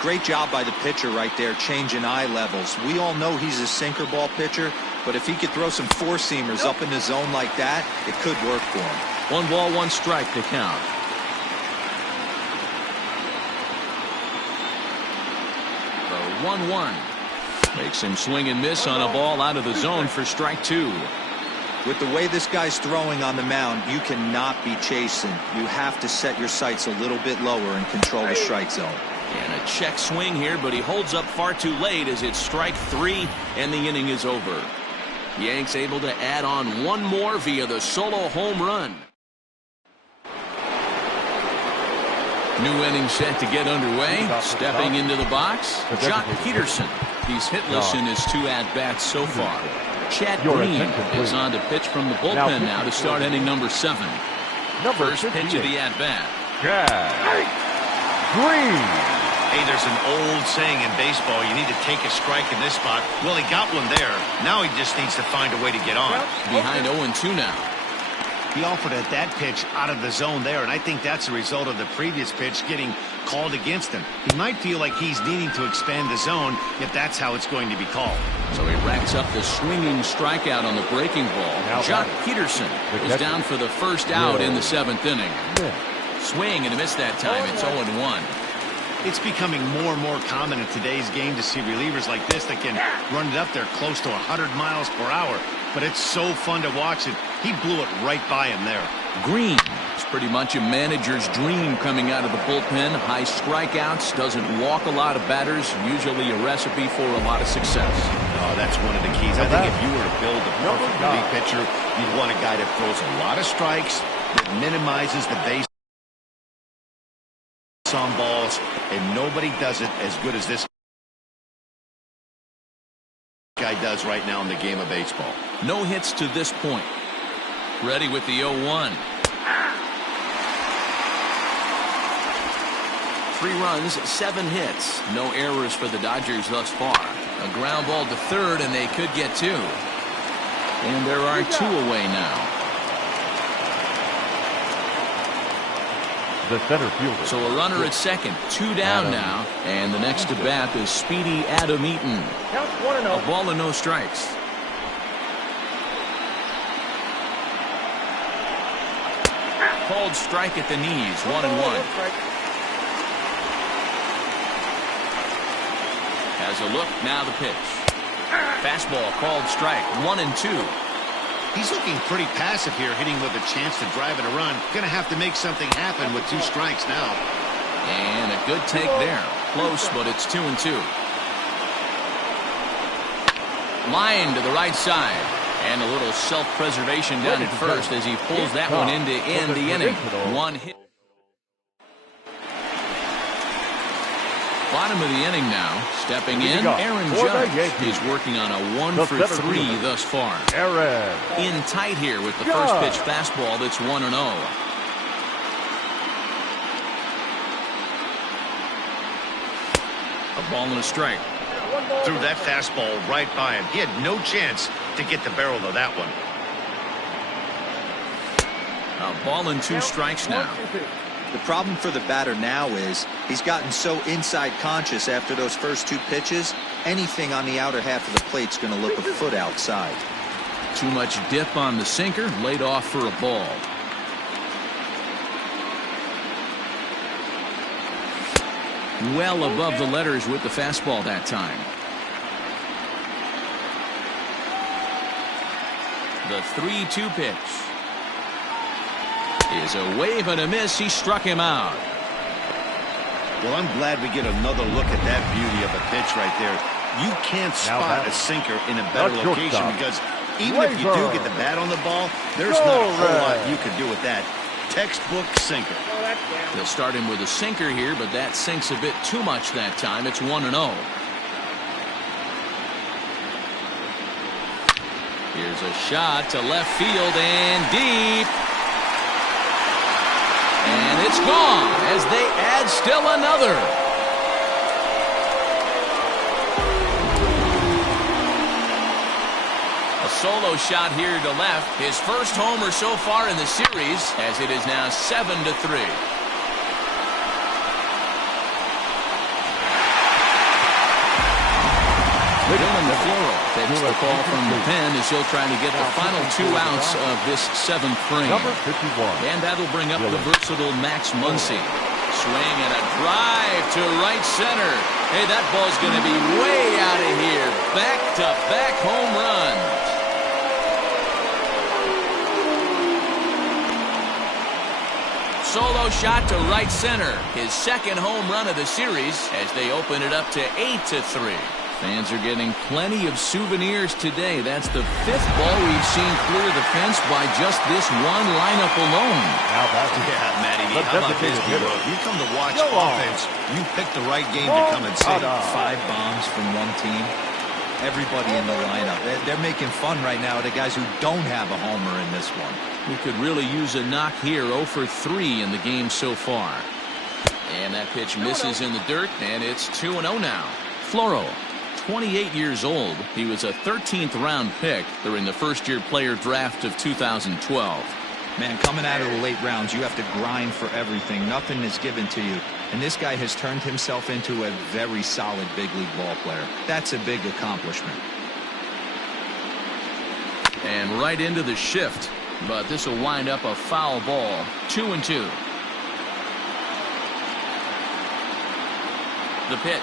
Great job by the pitcher right there, changing eye levels. We all know he's a sinker ball pitcher, But if he could throw some four-seamers up in the zone like that, it could work for him. 1 ball, 1 strike to count. The 1-1. Makes him swing and miss on a ball out of the zone for strike 2. With the way this guy's throwing on the mound, you cannot be chasing. You have to set your sights a little bit lower and control the strike zone. And a check swing here, but he holds up far too late as it's strike 3 and the inning is over. Yanks able to add on 1 more via the solo home run. New inning set to get underway. Stepping into the box, Jock Peterson. He's hitless in his 2 at-bats so far. Chad Green is on to pitch from the bullpen now to start inning number 7. First pitch of the at-bat. Chad Green. Hey, there's an old saying in baseball, you need to take a strike in this spot. Well, he got one there. Now he just needs to find a way to get on. Behind 0-2 now. He offered at that pitch out of the zone there, and I think that's a result of the previous pitch getting called against him. He might feel like he's needing to expand the zone if that's how it's going to be called. So he racks up the swinging strikeout on the breaking ball. Jock Peterson is down for the first out in the 7th inning. Swing and a miss that time. It's 0-1. It's becoming more and more common in today's game to see relievers like this that can run it up there close to 100 miles per hour. But it's so fun to watch it. He blew it right by him there. Green is pretty much a manager's dream coming out of the bullpen. High strikeouts, doesn't walk a lot of batters, usually a recipe for a lot of success. Oh, that's one of the keys. I think if you were to build a perfect relief pitcher, you'd want a guy that throws a lot of strikes, that minimizes the base on balls, and nobody does it as good as this guy does right now in the game of baseball. No hits to this point. Ready with the 0-1. 3 runs, 7 hits. No errors for the Dodgers thus far. A ground ball to third, and they could get 2. And there are 2 away now. The center fielder. So a runner at second, 2 down now, and the next to bat is speedy Adam Eaton. A ball and no strikes. Called strike at the knees, 1-1. Has a look, now the pitch. Fastball called strike, 1-2. He's looking pretty passive here, hitting with a chance to drive and a run. Gonna have to make something happen with 2 strikes now. And a good take there. Close, but it's 2-2. Line to the right side. And a little self-preservation down at first as he pulls that one in to end the inning. 1 hit. Bottom of the inning now. Stepping in, Aaron Judge. He's working on a 1 for 3 thus far. Aaron. In tight here with the first pitch fastball that's 1-0. A ball and a strike. Threw that fastball right by him. He had no chance to get the barrel of that one. A ball and 2 strikes now. The problem for the batter now is he's gotten so inside conscious after those first 2 pitches, anything on the outer half of the plate's going to look a foot outside. Too much dip on the sinker, laid off for a ball. Well above the letters with the fastball that time. The 3-2 pitch is a wave and a miss. He struck him out. Well, I'm glad we get another look at that beauty of a pitch right there. You can't spot a sinker in a better location because even if you do get the bat on the ball, there's not a whole lot you can do with that. Textbook sinker. They'll start him with a sinker here, but that sinks a bit too much that time. It's 1-0. Here's a shot to left field and deep. And it's gone as they add still another. A solo shot here to left. His first homer so far in the series, as it is now 7-3. Dylan Floro takes the call from the pen as he'll try to get the final 2 outs of this 7th frame. Number 51. And that'll bring up the versatile Max Muncy. Swing and a drive to right center. Hey, that ball's going to be way out of here. Back-to-back home runs. Solo shot to right center. His 2nd home run of the series as they open it up to 8-3. Fans are getting plenty of souvenirs today. That's the 5th ball we've seen clear the fence by just this one lineup alone. Yeah, Matty, how about this, D-Road? You come to watch offense, you pick the right game to come and see. 5 bombs from one team. Everybody in the lineup. They're making fun right now of the guys who don't have a homer in this one. We could really use a knock here. 0 for 3 in the game so far. And that pitch misses in the dirt, and it's 2-0 now. Floro, 28 years old. He was a 13th round pick during the first-year player draft of 2012. Man, coming out of the late rounds, you have to grind for everything. Nothing is given to you. And this guy has turned himself into a very solid big league ball player. That's a big accomplishment. And right into the shift. But this will wind up a foul ball. 2-2. The pitch.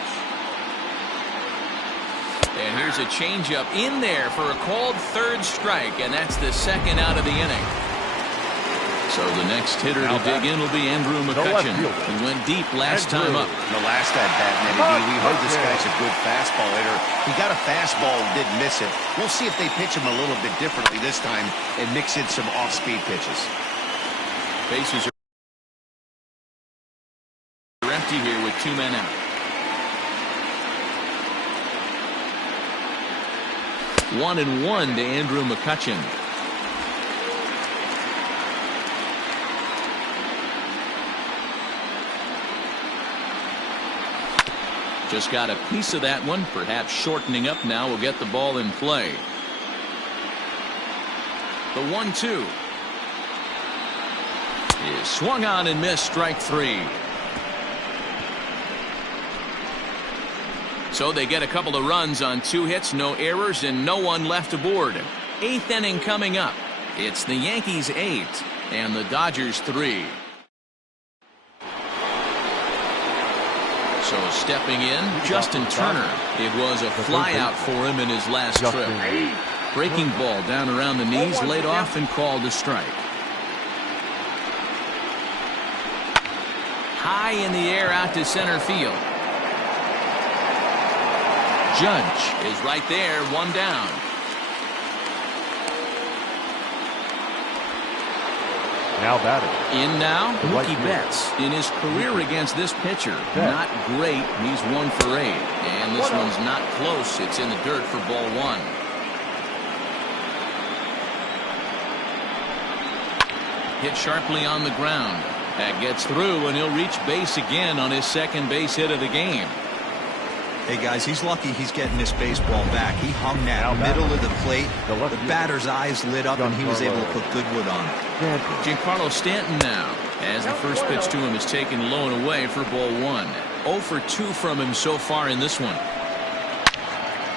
And here's a changeup in there for a called 3rd strike, and that's the 2nd out of the inning. So the next hitter to dig in will be Andrew McCutchen. He went deep last time up. The last at-bat, Matty, we heard this guy's a good fastball hitter. He got a fastball and didn't miss it. We'll see if they pitch him a little bit differently this time and mix in some off-speed pitches. Bases are empty here with 2 men out. 1-1 to Andrew McCutchen. Just got a piece of that one, perhaps shortening up now will get the ball in play. The 1-2 is swung on and missed, strike 3. So they get a couple of runs on 2 hits, no errors, and no one left aboard. 8th inning coming up. It's the Yankees 8 and the Dodgers 3. So stepping in, Justin Turner. It was a flyout for him in his last trip. Breaking ball down around the knees, laid off and called a strike. High in the air out to center field. Judge is right there, 1 down. Now batting. In now, Mookie Betts. In his career against this pitcher, not great. He's 1 for 8. And this one's not close. It's in the dirt for ball 1. Hit sharply on the ground. That gets through, and he'll reach base again on his 2nd base hit of the game. Hey, guys, he's lucky he's getting this baseball back. He hung that middle of the plate. The batter's eyes lit up, and he was able to put good wood on it. Giancarlo Stanton now, as the first pitch to him is taken low and away for ball 1. 0 for 2 from him so far in this one.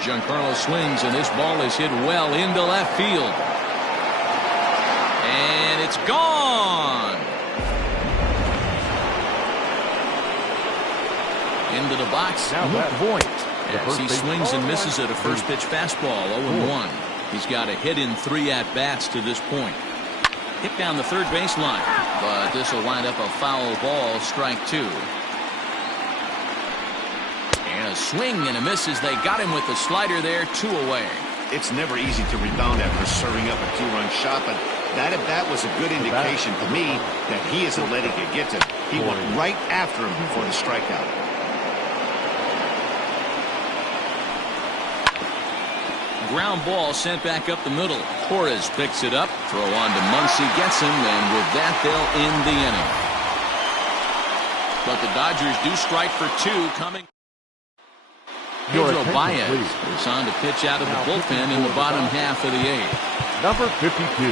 Giancarlo swings, and this ball is hit well into left field. And it's gone. Into the box, Luke Voigt, as he swings and misses at a first pitch fastball. 0-1. He's got a hit in 3 at-bats to this point. Hit down the third baseline, but this will wind up a foul ball, strike 2. And a swing and a miss as they got him with the slider there, 2 away. It's never easy to rebound after serving up a 2-run shot, but that at-bat was a good indication to me that he isn't letting it get to him. He went right after him for the strikeout. Ground ball sent back up the middle. Torres picks it up. Throw on to Muncy, gets him, and with that they'll end the inning. But the Dodgers do strike for 2 coming. Pedro Baez is on to pitch out of the bullpen in the bottom half of the 8th. Number 52.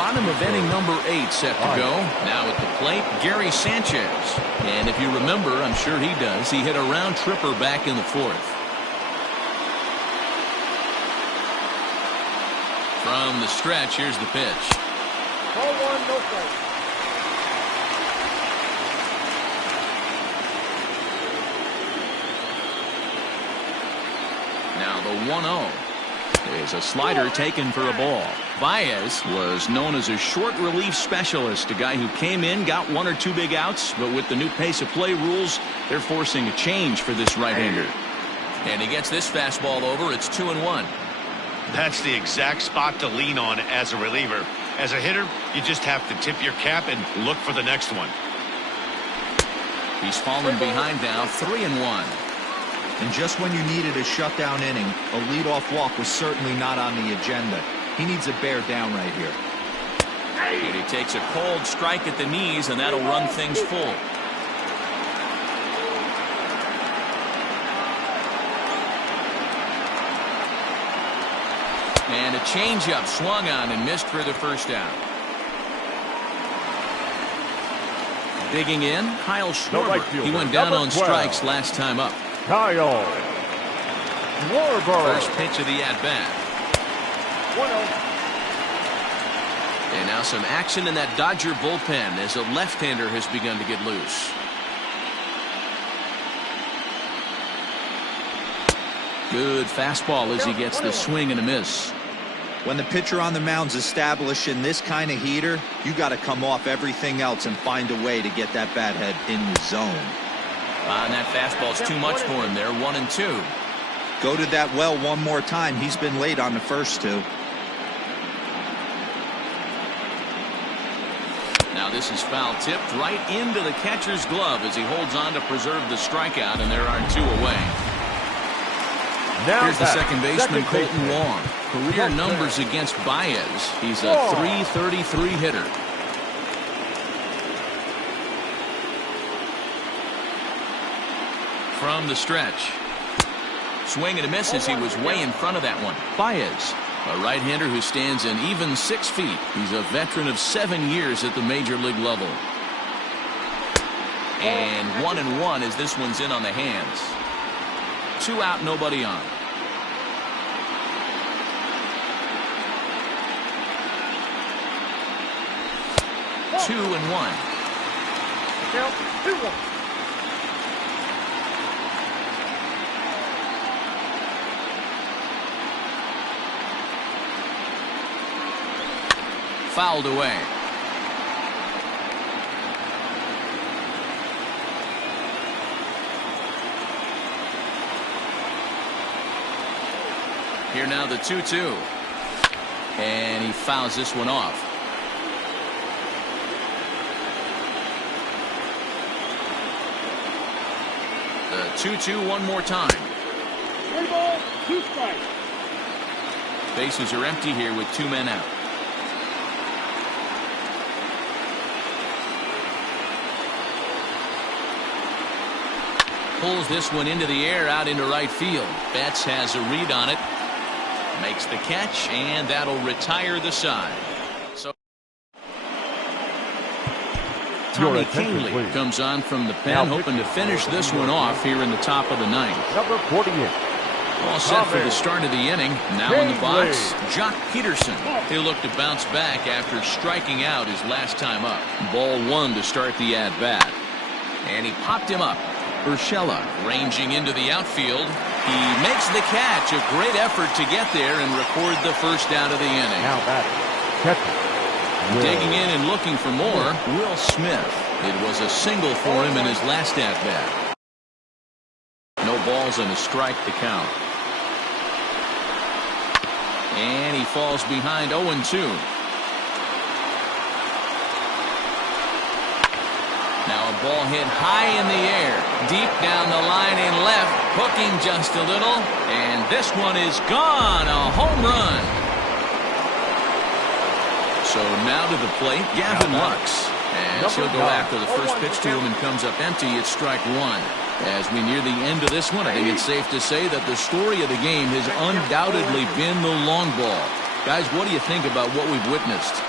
Bottom of inning number 8 set to go. Now at the plate, Gary Sanchez. And if you remember, I'm sure he does, he hit a round tripper back in the 4th. From the stretch, here's the pitch. Ball one, no strike. Now the 1-0 is a slider taken for a ball. Baez was known as a short relief specialist, a guy who came in, got 1 or 2 big outs, but with the new pace of play rules, they're forcing a change for this right-hander. And he gets this fastball over. It's 2-1. That's the exact spot to lean on as a reliever. As a hitter, you just have to tip your cap and look for the next one. He's fallen behind now, 3-1. And just when you needed a shutdown inning, a leadoff walk was certainly not on the agenda. He needs a bear down right here. And he takes a cold strike at the knees, and that'll run things full. And a changeup swung on and missed for the first out. Digging in, Kyle Schwarber. He went down on strikes last time up. Kyle Schwarber. First pitch of the at-bat. 1-0. And now some action in that Dodger bullpen as a left-hander has begun to get loose. Good fastball as he gets the swing and a miss. When the pitcher on the mound's establishing this kind of heater, you got to come off everything else and find a way to get that bat head in the zone. And that fastball's too much for him there. 1-2. Go to that well one more time. He's been late on the first two. Now this is foul tipped right into the catcher's glove as he holds on to preserve the strikeout, and there are 2 away. Now here's the second baseman, Colton Wong. Career numbers against Baez. He's a .333 hitter. From the stretch. Swing and a miss as he was way in front of that one. Baez, a right-hander who stands an even 6 feet. He's a veteran of 7 years at the major league level. And 1-1 as this one's in on the hands. 2 out, nobody on. Two and 1. Count 2-1. Fouled away. Here now the 2-2. And he fouls this one off. The 2-2 one more time. 3 balls, 2 strikes. Bases are empty here with 2 men out. Pulls this one into the air out into right field. Betts has a read on it. Makes the catch, and that'll retire the side. So Tommy Kahnle comes on from the pen, hoping to finish this one off here in the top of the 9th. Number 48. All set for the start of the inning. Now in the box, Jock Peterson. He'll look to bounce back after striking out his last time up. Ball 1 to start the at-bat. And he popped him up. Urshela ranging into the outfield. He makes the catch. A great effort to get there and record the first out of the inning. Now batting, catcher. Digging in and looking for more, Will Smith. It was a single for him in his last at-bat. No balls and a strike to count. And he falls behind 0-2. Now a ball hit high in the air, deep down the line in left, hooking just a little, and this one is gone, a home run. So now to the plate, Gavin Lux, as he'll go after the first pitch to him and comes up empty. It's strike 1. As we near the end of this one, I think it's safe to say that the story of the game has undoubtedly been the long ball. Guys, what do you think about what we've witnessed?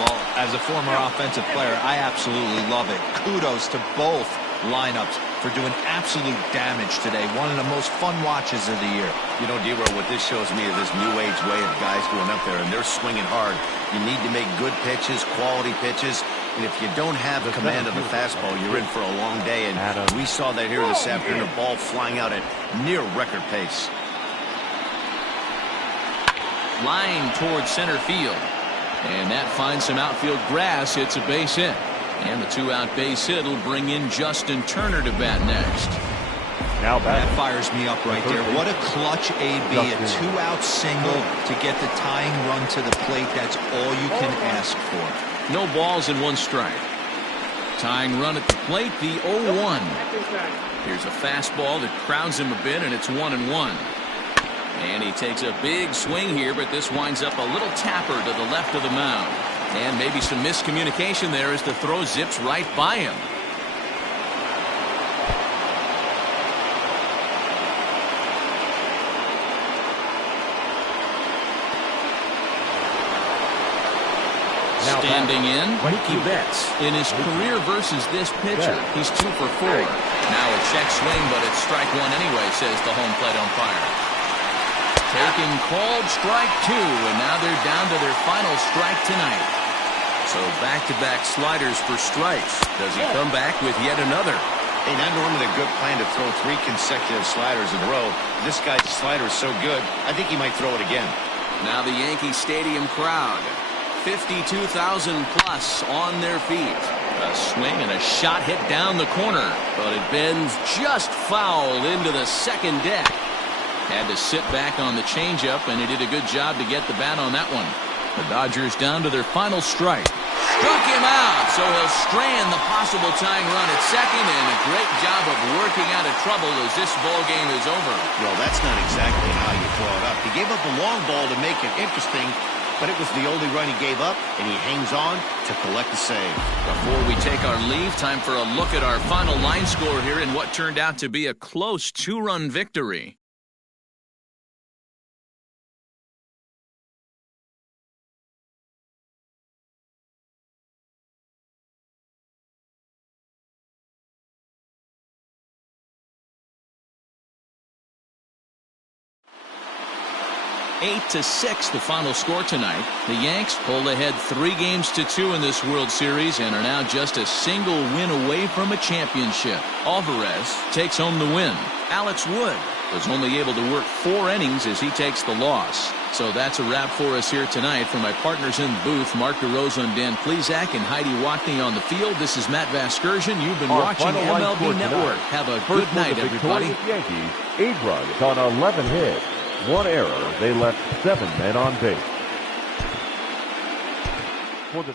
Well, as a former offensive player, I absolutely love it. Kudos to both lineups for doing absolute damage today. One of the most fun watches of the year. You know, D-Row, what this shows me is this new age way of guys going up there, and they're swinging hard. You need to make good pitches, quality pitches, and if you don't have the command of the fastball, you're in for a long day, and we saw that here this afternoon, the ball flying out at near record pace. Line towards center field. And that finds some outfield grass. It's a base hit. And the 2-out base hit will bring in Justin Turner to bat next. Now that fires me up right there. What a clutch AB, a 2-out single to get the tying run to the plate. That's all you can ask for. No balls and 1 strike. Tying run at the plate, the 0-1. Here's a fastball that crowds him a bit, and it's 1-1. And he takes a big swing here, but this winds up a little tapper to the left of the mound. And maybe some miscommunication there as the throw zips right by him. Standing in, Mookie Betts. In his career versus this pitcher, he's 2 for 4. Now a check swing, but it's strike 1 anyway, says the home plate umpire. Taking called strike 2, and now they're down to their final strike tonight. So back-to-back sliders for strikes. Does he come back with yet another? Hey, not normally a good plan to throw 3 consecutive sliders in a row. This guy's slider is so good, I think he might throw it again. Now the Yankee Stadium crowd. 52,000 plus on their feet. A swing and a shot hit down the corner, but it bends just foul into the second deck. Had to sit back on the changeup, and he did a good job to get the bat on that one. The Dodgers down to their final strike. Struck him out, so he'll strand the possible tying run at second, and a great job of working out of trouble as this ball game is over. Well, that's not exactly how you throw it up. He gave up a long ball to make it interesting, but it was the only run he gave up, and he hangs on to collect the save. Before we take our leave, time for a look at our final line score here in what turned out to be a close 2-run victory. Eight to 6 the final score tonight. The Yanks pulled ahead 3-2 in this World Series and are now just a single win away from a championship. Alvarez takes home the win. Alex Wood was only able to work 4 innings as he takes the loss. So that's a wrap for us here tonight. For my partners in the booth, Mark DeRosa and Dan Plesac, and Heidi Watney on the field, this is Matt Vasgersian. You've been watching MLB Network. Have a good night, everybody. Yankees, 8 runs on 11 hits. 1 error. They left 7 men on base. For the